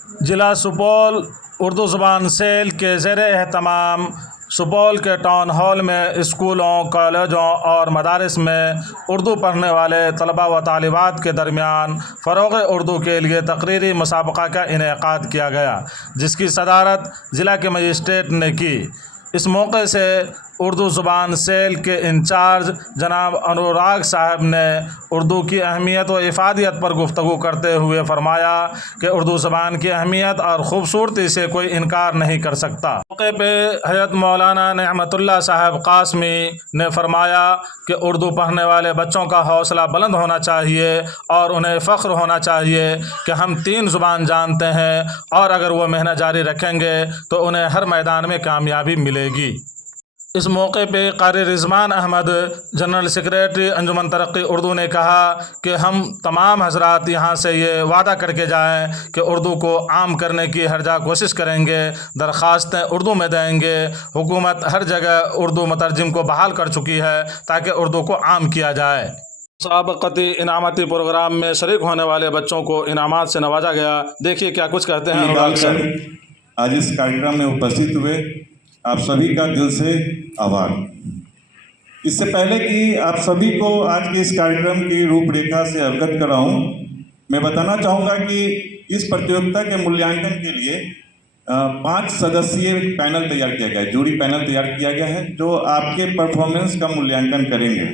ضلع سپول اردو زبان سیل کے زیر اہتمام سپول کے ٹاؤن ہال میں اسکولوں، کالجوں اور مدارس میں اردو پڑھنے والے طلباء و طالبات کے درمیان فروغ اردو کے لیے تقریری مسابقہ کا انعقاد کیا گیا، جس کی صدارت ضلع کے مجسٹریٹ نے کی۔ اس موقع سے اردو زبان سیل کے انچارج جناب انوراگ صاحب نے اردو کی اہمیت و افادیت پر گفتگو کرتے ہوئے فرمایا کہ اردو زبان کی اہمیت اور خوبصورتی سے کوئی انکار نہیں کر سکتا۔ موقع پہ حضرت مولانا نعمت اللہ صاحب قاسمی نے فرمایا کہ اردو پڑھنے والے بچوں کا حوصلہ بلند ہونا چاہیے اور انہیں فخر ہونا چاہیے کہ ہم 3 زبان جانتے ہیں، اور اگر وہ محنت جاری رکھیں گے تو انہیں ہر میدان میں کامیابی ملے گی۔ اس موقع پہ قاری رضوان احمد، جنرل سیکریٹری انجمن ترقی اردو نے کہا کہ ہم تمام حضرات یہاں سے یہ وعدہ کر کے جائیں کہ اردو کو عام کرنے کی ہر جگہ کوشش کریں گے، درخواستیں اردو میں دیں گے۔ حکومت ہر جگہ اردو مترجم کو بحال کر چکی ہے تاکہ اردو کو عام کیا جائے۔ مسابقتی انعاماتی پروگرام میں شریک ہونے والے بچوں کو انعامات سے نوازا گیا۔ دیکھیے کیا کچھ کہتے ہیں انوراگ صاحب۔ آج اس کارکرم میں اپستھت ہوئے آپ سبھی کا دل سے آبھار۔ اس سے پہلے کہ آپ سبھی کو آج کے اس کارکرم کی روپ ریکھا سے اوگت کراؤں، میں بتانا چاہوں گا کہ اس پرتیوگتا کے ملیانکن کے لیے 5 سدسیہ پینل تیار کیا گیا ہے، جوری پینل تیار کیا گیا ہے جو آپ کے پرفارمنس کا ملیانکن کریں گے۔